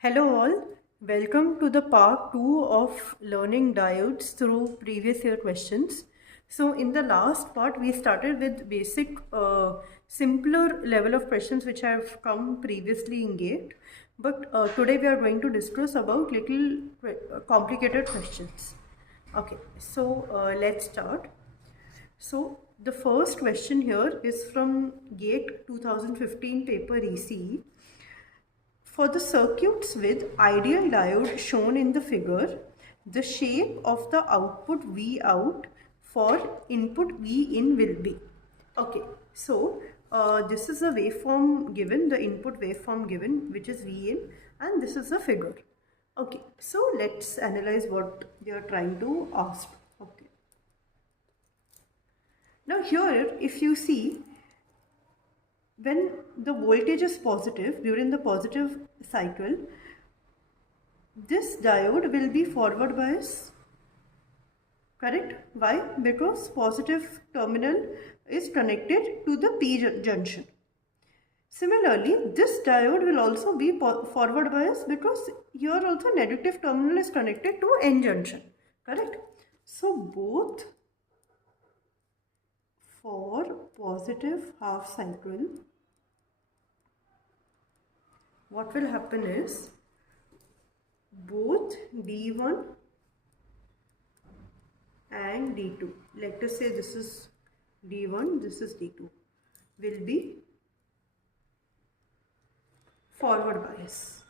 Hello all, welcome to the part 2 of learning diodes through previous year questions. So in the last part we started with basic simpler level of questions which have come previously in GATE, but today we are going to discuss about little complicated questions. Okay, so let's start. So the first question here is from GATE 2015 paper ECE. For the circuits with ideal diode shown in the figure, the shape of the output V out for input V in will be. Okay, so this is a waveform given, the input waveform given, which is V in, and this is a figure. Okay, so let's analyze what they are trying to ask. Okay. Now here, if you see, when the voltage is positive during the positive cycle, this diode will be forward bias, correct? Why? Because positive terminal is connected to the P junction. Similarly, this diode will also be forward bias because here also negative terminal is connected to N junction, correct? So both for positive half cycle, what will happen is both D1 and D2, let us say this is D1, this is D2, will be forward bias.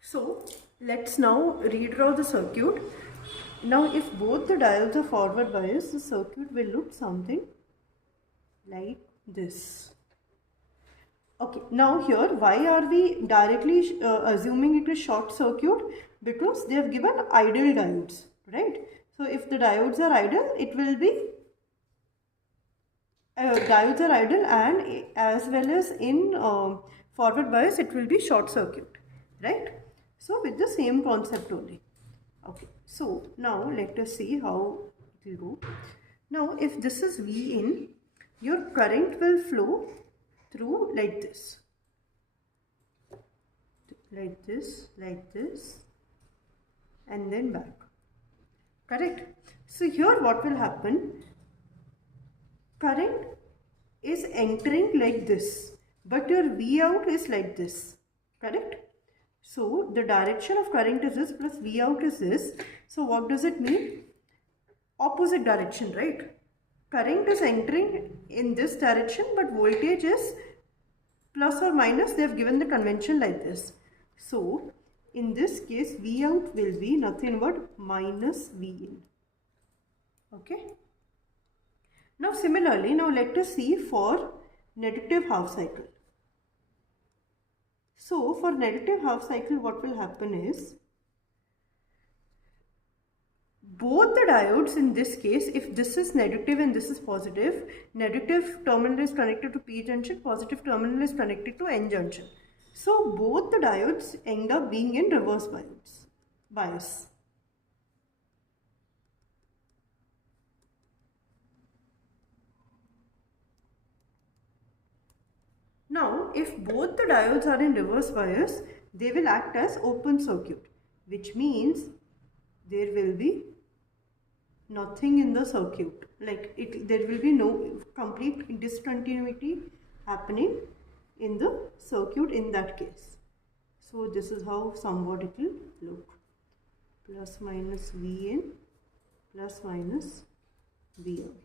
So let's now redraw the circuit. Now if both the diodes are forward bias, the circuit will look something like this. Okay, now here why are we directly assuming it is short circuit? Because they have given ideal diodes, right? So if the diodes are ideal, it will be diodes are ideal, and as well as in forward bias it will be short circuit, right? So with the same concept only. Okay, so now let us see how it will go. Now if this is V in, your current will flow through like this, and then back, correct? So here what will happen, current is entering like this, but your V out is like this, correct? So the direction of current is this plus V out is this. So what does it mean? Opposite direction, right? Current is entering in this direction, but voltage is plus or minus. They have given the convention like this. So in this case, V out will be nothing but minus V in. Okay. Now similarly, now let us see for negative half cycle. So for negative half cycle, what will happen is, both the diodes in this case, if this is negative and this is positive, negative terminal is connected to P junction, positive terminal is connected to N junction. So both the diodes end up being in reverse bias. Now if both the diodes are in reverse bias, they will act as open circuit, which means there will be nothing in the circuit, like there will be no complete discontinuity happening in the circuit in that case. So this is how somewhat it will look, plus minus V in, plus minus V out.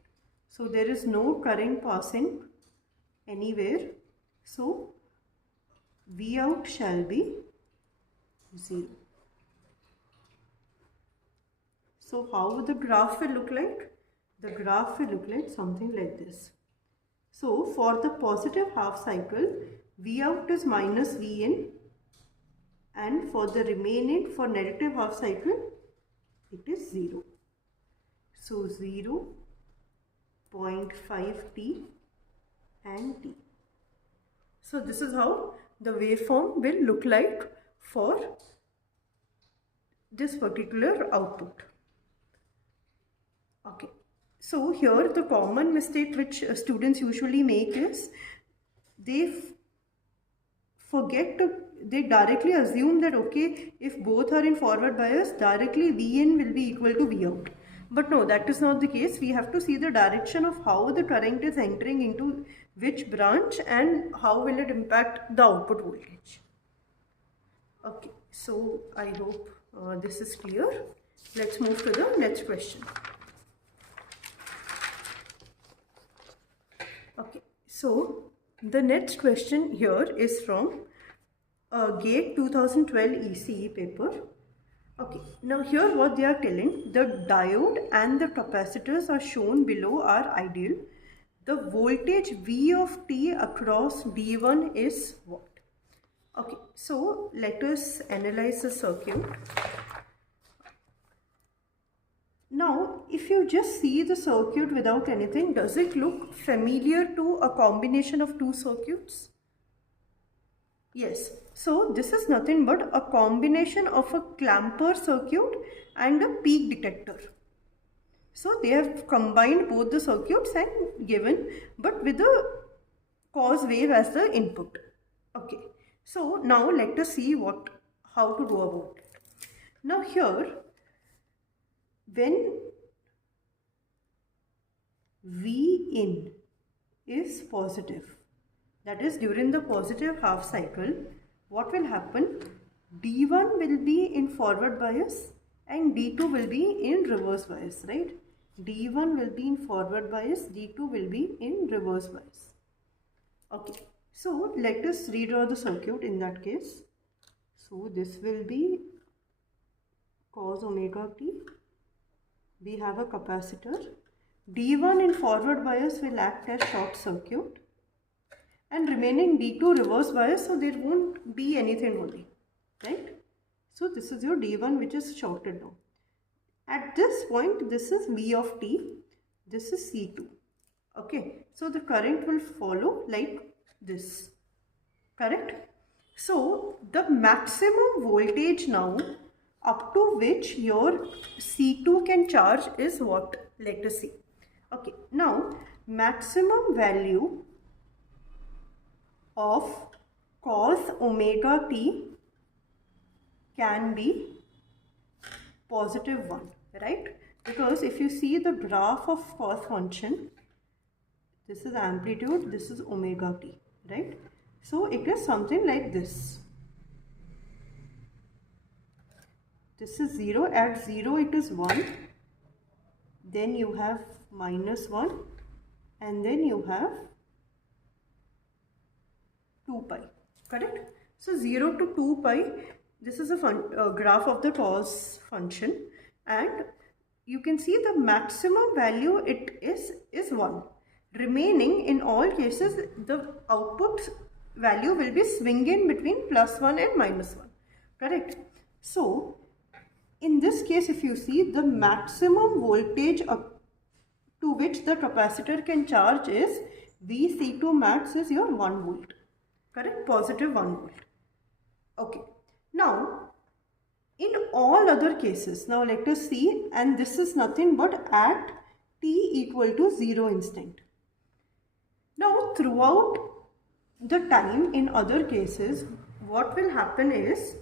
So there is no current passing anywhere, so V out shall be 0. So how the graph will look like? The graph will look like something like this. So for the positive half cycle, V out is minus V in, and for the remaining, for negative half cycle, it is 0. So 0, 0.5 T and T. So this is how the waveform will look like for this particular output. Okay, so here the common mistake which students usually make is they directly assume that okay, if both are in forward bias, directly V in will be equal to V out. But no, that is not the case. We have to see the direction of how the current is entering into which branch and how will it impact the output voltage. Okay, so I hope this is clear. Let's move to the next question. Okay, so the next question here is from GATE 2012 ECE paper. Okay, now here what they are telling, the diode and the capacitors are shown below are ideal. The voltage V of t across D1 is what? Okay, so let us analyze the circuit. Now, if you just see the circuit without anything, does it look familiar to a combination of two circuits? Yes, so this is nothing but a combination of a clamper circuit and a peak detector. So they have combined both the circuits and given, but with the cause wave as the input. Okay, so now let us see how to do about it. Now here, when V in is positive, that is during the positive half cycle, what will happen? D1 will be in forward bias and D2 will be in reverse bias, right? D1 will be in forward bias, D2 will be in reverse bias. Okay, so let us redraw the circuit in that case. So this will be cos omega t. We have a capacitor. D1 in forward bias will act as short circuit and remaining D2 reverse bias, so there won't be anything only, right? So this is your D1 which is shorted now. At this point, this is V of t, this is C2. Okay, so the current will follow like this, correct? So the maximum voltage now up to which your C2 can charge is what? Let us see. Okay, now maximum value of cos omega t can be positive 1, right? Because if you see the graph of cos function, this is amplitude, this is omega t, right? So it is something like this. This is 0, at 0 it is 1, then you have minus 1 and then you have 2 pi, correct? So 0 to 2 pi, this is a graph of the cos function and you can see the maximum value it is 1. Remaining in all cases the output value will be swinging between plus 1 and minus 1, correct? So in this case, if you see, the maximum voltage up to which the capacitor can charge is VC2 max is your 1 volt, correct? Positive 1 volt. Okay, now in all other cases, now let us see, and this is nothing but at t equal to 0 instant. Now throughout the time in other cases, what will happen is,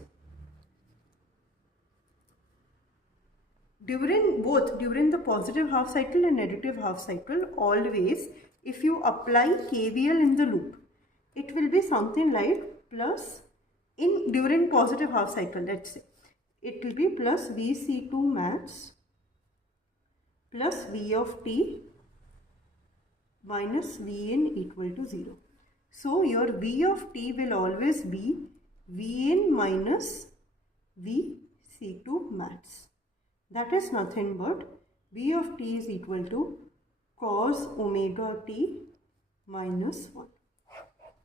during the positive half cycle and negative half cycle, always if you apply KVL in the loop, it will be something like plus during positive half cycle, let's say, it will be plus VC2 max plus V of t minus V in equal to 0. So your V of t will always be V in minus VC2 max. That is nothing but V of t is equal to cos omega t minus 1.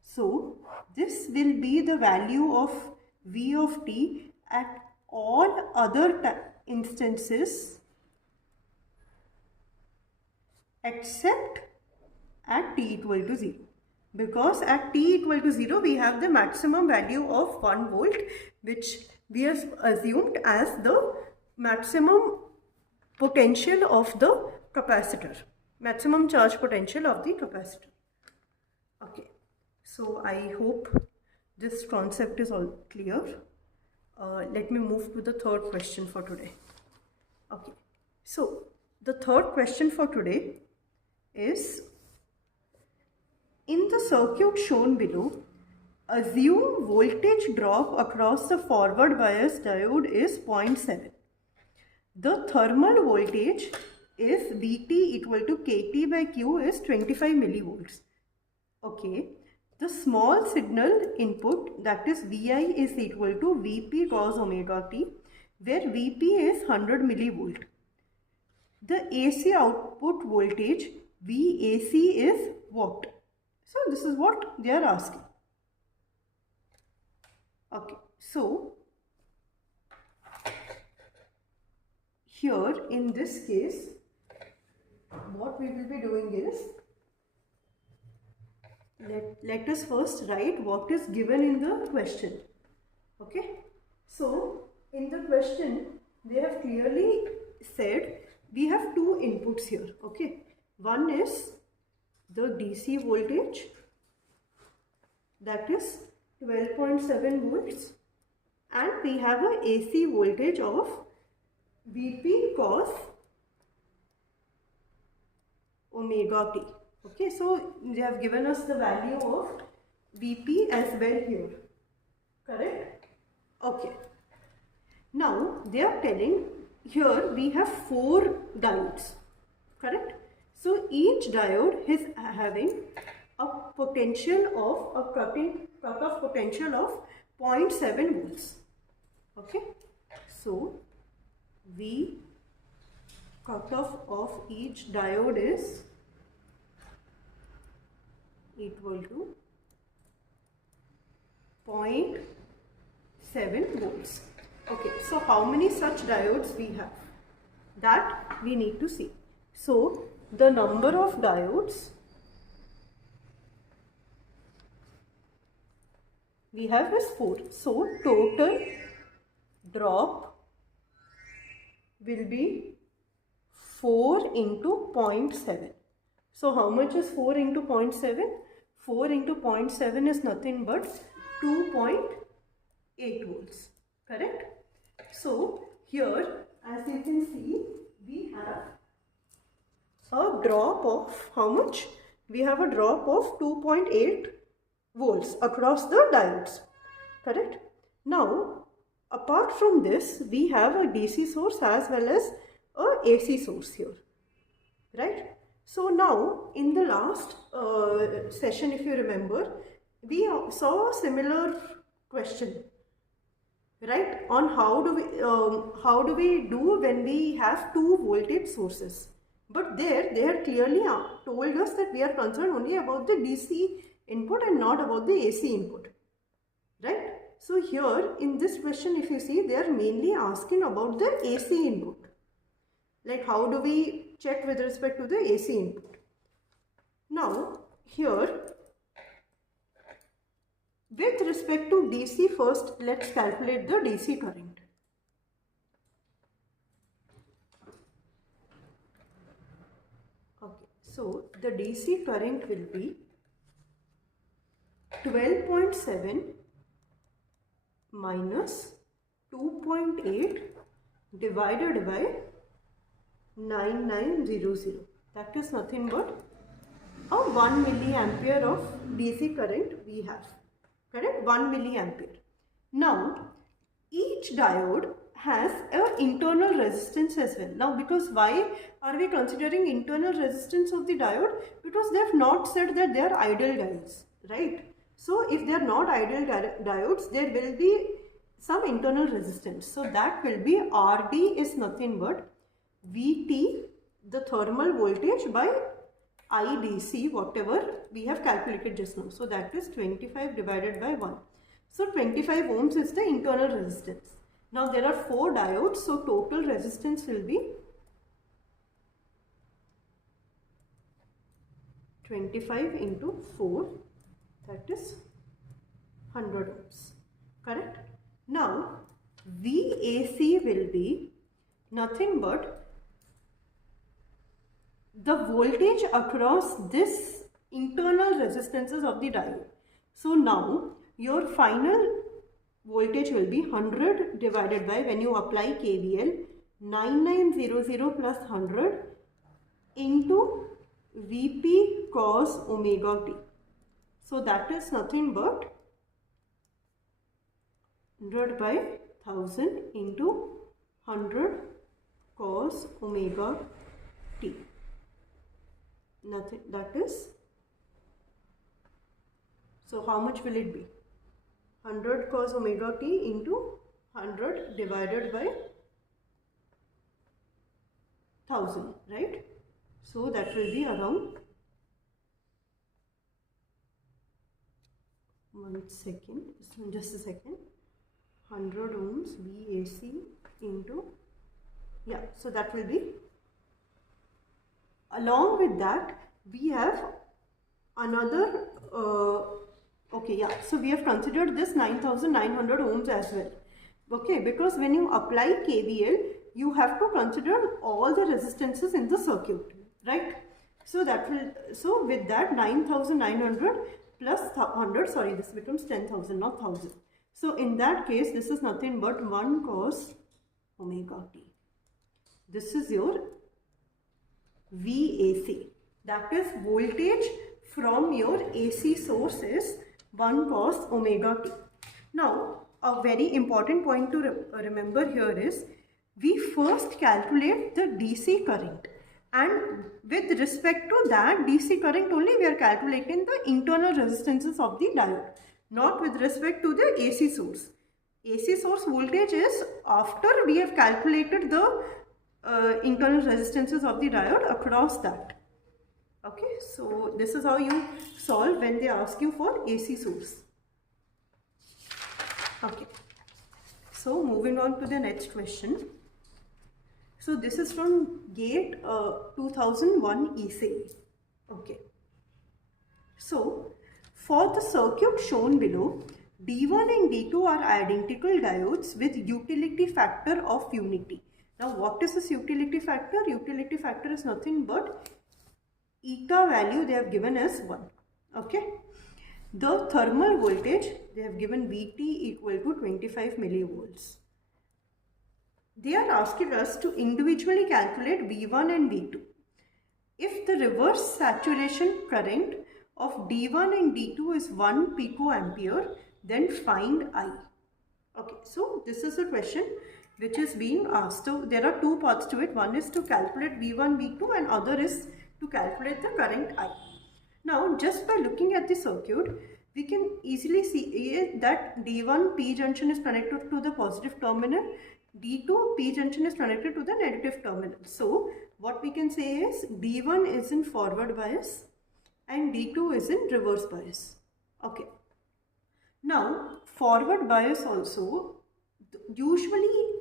So this will be the value of V of t at all other instances except at t equal to 0. Because at t equal to 0 we have the maximum value of 1 volt, which we have assumed as the maximum potential of the capacitor, maximum charge potential of the capacitor. Okay, So I hope this concept is all clear. Let me move to the third question for today. Okay, so the third question for today is, in the circuit shown below, assume voltage drop across the forward bias diode is 0.7. The thermal voltage is Vt equal to Kt by Q is 25 millivolts. Okay, the small signal input, that is Vi, is equal to Vp cos omega t, where Vp is 100 millivolt. The AC output voltage VAC is what? So this is what they are asking. Okay, so here in this case, what we will be doing is, let us first write what is given in the question. Okay, so in the question they have clearly said we have two inputs here. Okay, one is the DC voltage, that is 12.7 volts, and we have a AC voltage of Vp cos omega t. Okay, so they have given us the value of Vp as well here, correct? Okay, now they are telling here we have 4 diodes, correct? So each diode is having a potential of a cutoff potential of 0.7 volts. Okay, so V cutoff of each diode is equal to 0.7 volts. Okay, so how many such diodes we have? That we need to see. So the number of diodes we have is 4. So total drop will be 4 into 0.7. So how much is 4 into 0.7? 4 into 0.7 is nothing but 2.8 volts, correct? So here, as you can see, we have a drop of how much? We have a drop of 2.8 volts across the diodes, correct? Now, apart from this, we have a DC source as well as a AC source here, right? So now, in the last session, if you remember, we saw a similar question, right, on how do we do when we have 2 voltage sources. But there they had clearly told us that we are concerned only about the DC input and not about the AC input, right? So here in this question, if you see, they are mainly asking about the AC input. Like how do we check with respect to the AC input? Now here, with respect to DC, first let's calculate the DC current. Okay, so the DC current will be 12.7 minus 2.8 divided by 9900. That is nothing but a 1 milliampere of DC current we have, correct? 1 milliampere. Now each diode has an internal resistance as well. Now because why are we considering internal resistance of the diode? Because they have not said that they are ideal diodes, right? So if they are not ideal diodes, there will be some internal resistance. So that will be RD is nothing but Vt, the thermal voltage, by IDC, whatever we have calculated just now. So that is 25 divided by 1. So 25 ohms is the internal resistance. Now there are 4 diodes, so total resistance will be 25 into 4, that is 100 ohms, correct? Now VAC will be nothing but the voltage across this internal resistances of the diode. So now your final voltage will be 100 divided by, when you apply KVL, 9900 plus 100 into Vp cos omega t. So that is nothing but 100 by 1000 into 100 cos omega t. Nothing, that is, so how much will it be? 100 cos omega t into 100 divided by 1000, right? So that will be around, just a second, 100 ohms VAC into, yeah, so that will be, along with that we have another, okay, yeah, so we have considered this 9900 ohms as well, okay, because when you apply KVL, you have to consider all the resistances in the circuit, right? So that will, so with that 9900 plus 100, sorry, this becomes 10,000, not 1000. So in that case, this is nothing but 1 cos omega t. This is your VAC. That is, voltage from your AC source is 1 cos omega t. Now, a very important point to remember here is, we first calculate the DC current, and with respect to that DC current only we are calculating the internal resistances of the diode, not with respect to the AC source. AC source voltage is after we have calculated the internal resistances of the diode across that. Okay, so this is how you solve when they ask you for AC source. Okay, so moving on to the next question. So this is from GATE 2001 ECE. Okay. So for the circuit shown below, D1 and D2 are identical diodes with utility factor of unity. Now what is this utility factor? Utility factor is nothing but eta value they have given as 1. Okay. The thermal voltage they have given Vt equal to 25 millivolts. They are asking us to individually calculate V1 and V2. If the reverse saturation current of D1 and D2 is 1 picoampere, then find I. Okay, so this is a question which is being asked. So there are two parts to it. One is to calculate V1, V2, and other is to calculate the current I. Now, just by looking at the circuit, we can easily see that D1 P junction is connected to the positive terminal, D2 P junction is connected to the negative terminal. So what we can say is D1 is in forward bias and D2 is in reverse bias. Okay. Now forward bias also,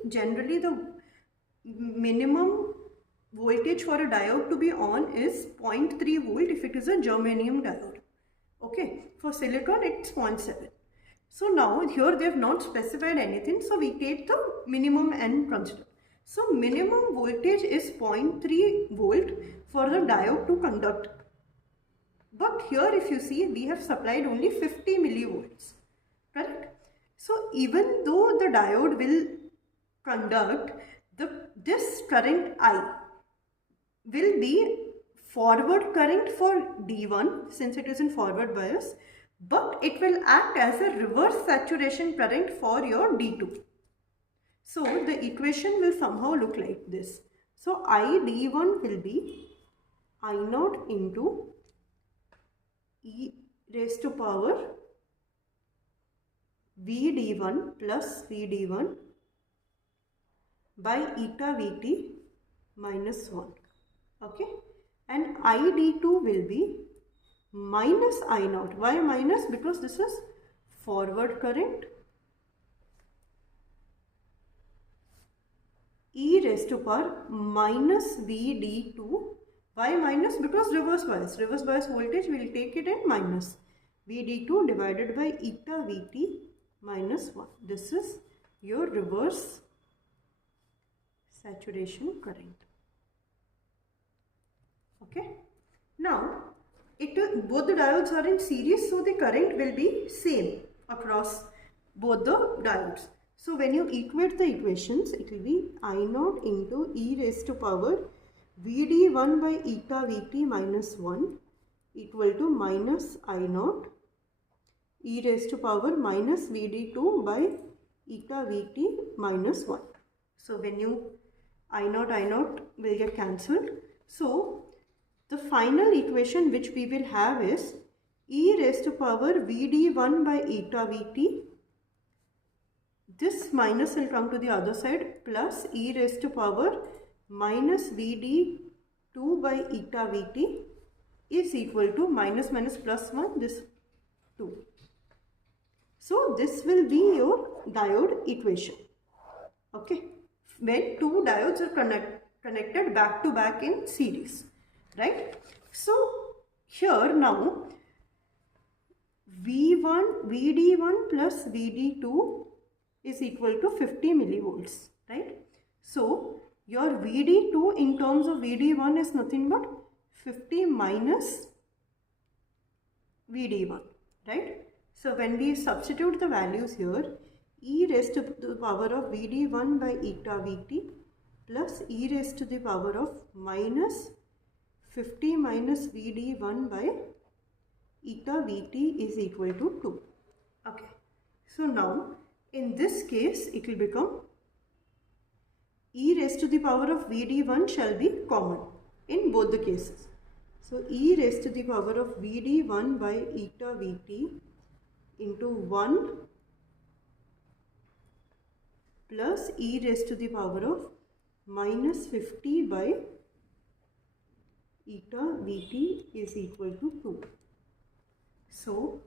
generally the minimum voltage for a diode to be on is 0.3 volt if it is a germanium diode. Okay, for silicon it's 0.7. So now here they have not specified anything, so we take the minimum and consider. So minimum voltage is 0.3 volt for the diode to conduct. But here if you see, we have supplied only 50 millivolts, correct? So even though the diode will conduct, this current I will be forward current for D1 since it is in forward bias, but it will act as a reverse saturation current for your D2. So the equation will somehow look like this. So ID1 will be I0 into e raised to power VD1 plus VD1 by eta Vt minus 1. Okay, and ID2 will be minus I0. Why minus? Because this is forward current e raised to power minus VD2. Why minus? Because reverse bias. Reverse bias voltage we will take it in minus VD2 divided by eta Vt minus 1. This is your reverse saturation current. Okay. Now both the diodes are in series, so the current will be same across both the diodes. So when you equate the equations, it will be I naught into e raised to power Vd1 by eta Vt minus 1 equal to minus I naught e raised to power minus Vd2 by eta Vt minus 1. So when you I naught will get cancelled. So the final equation which we will have is e raised to power Vd1 by eta Vt. This minus will come to the other side, plus e raised to power minus Vd2 by eta Vt is equal to minus plus 1, this 2. So this will be your diode equation. Okay, when two diodes are connected back to back in series, right? So here now Vd1 plus Vd2 is equal to 50 millivolts, right? So your Vd2 in terms of Vd1 is nothing but 50 minus Vd1, right? So when we substitute the values here, e raised to the power of Vd1 by eta Vt plus e raised to the power of minus 50 minus Vd1 by eta Vt is equal to 2. Okay, so now in this case it will become e raised to the power of Vd1 shall be common in both the cases. So e raised to the power of Vd1 by eta Vt into 1 plus e raised to the power of minus 50 by eta Vt is equal to 2. So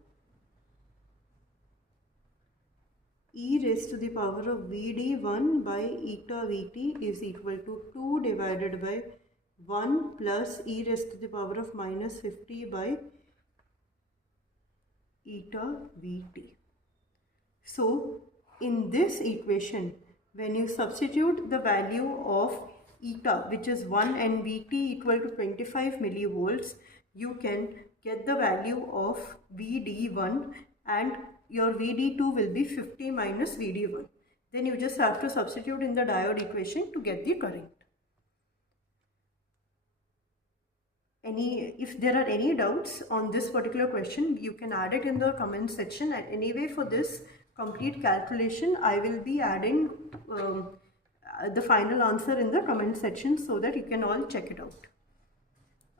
e raised to the power of Vd1 by eta Vt is equal to 2 divided by 1 plus e raised to the power of minus 50 by eta Vt. So in this equation, when you substitute the value of eta, which is 1, and Vt equal to 25 millivolts, you can get the value of Vd1, and your Vd2 will be 50 minus Vd1. Then you just have to substitute in the diode equation to get the current. If there are any doubts on this particular question, you can add it in the comment section. And anyway, for this complete calculation, I will be adding the final answer in the comment section so that you can all check it out.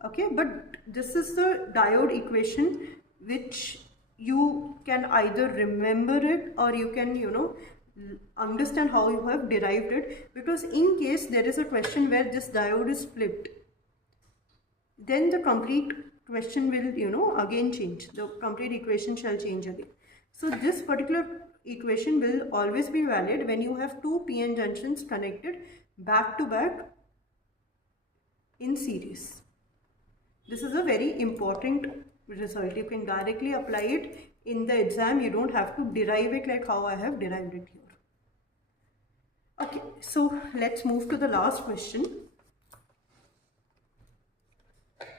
Okay, but this is the diode equation which you can either remember it or you can, understand how you have derived it, because in case there is a question where this diode is flipped, then the complete question will, again change. The complete equation shall change again. So this particular equation will always be valid when you have two PN junctions connected back to back in series. This is a very important result. You can directly apply it in the exam. You don't have to derive it like how I have derived it here. Okay, so let's move to the last question.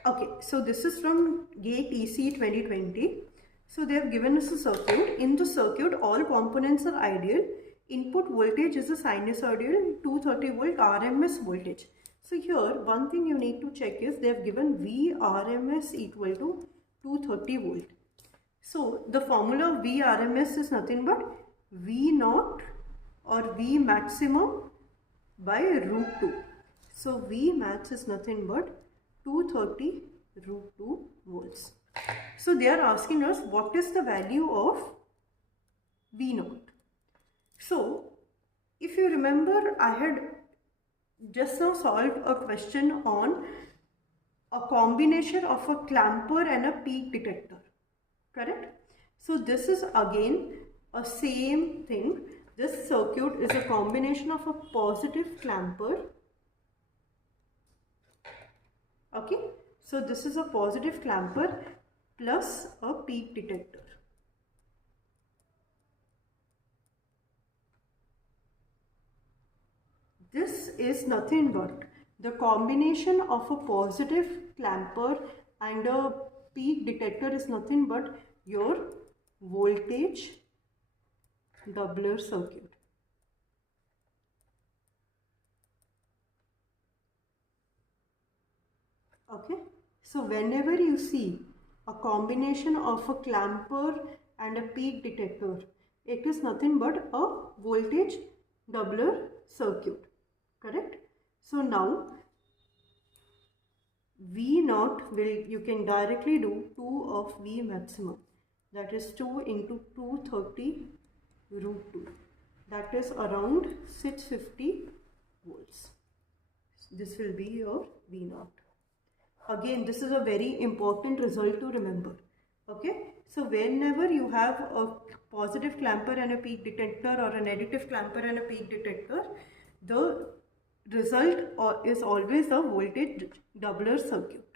Okay, so this is from GATE ECE 2020. So they have given us a circuit. In the circuit, all components are ideal. Input voltage is a sinusoidal 230 volt RMS voltage. So here, one thing you need to check is they have given Vrms equal to 230 volt. So the formula of Vrms is nothing but V naught or V maximum by root 2. So V max is nothing but 230 root 2 volts. So they are asking us what is the value of V naught. So if you remember, I had just now solved a question on a combination of a clamper and a peak detector, correct? So this is again a same thing. This circuit is a combination of a positive clamper. Okay, so this is a positive clamper plus a peak detector. This is nothing but the combination of a positive clamper and a peak detector is nothing but your voltage doubler circuit. Okay, so whenever you see a combination of a clamper and a peak detector, it is nothing but a voltage doubler circuit, correct? So now V naught you can directly do 2 of V maximum, that is 2 into 230 root 2, that is around 650 volts. This will be your V naught. Again, this is a very important result to remember. Okay, so whenever you have a positive clamper and a peak detector, or a negative clamper and a peak detector, the result is always a voltage doubler circuit.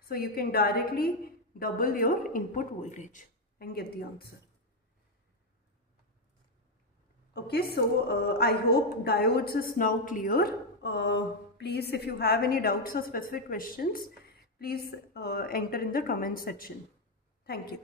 So you can directly double your input voltage and get the answer. Okay, so I hope diodes is now clear. Please, if you have any doubts or specific questions, please enter in the comment section. Thank you.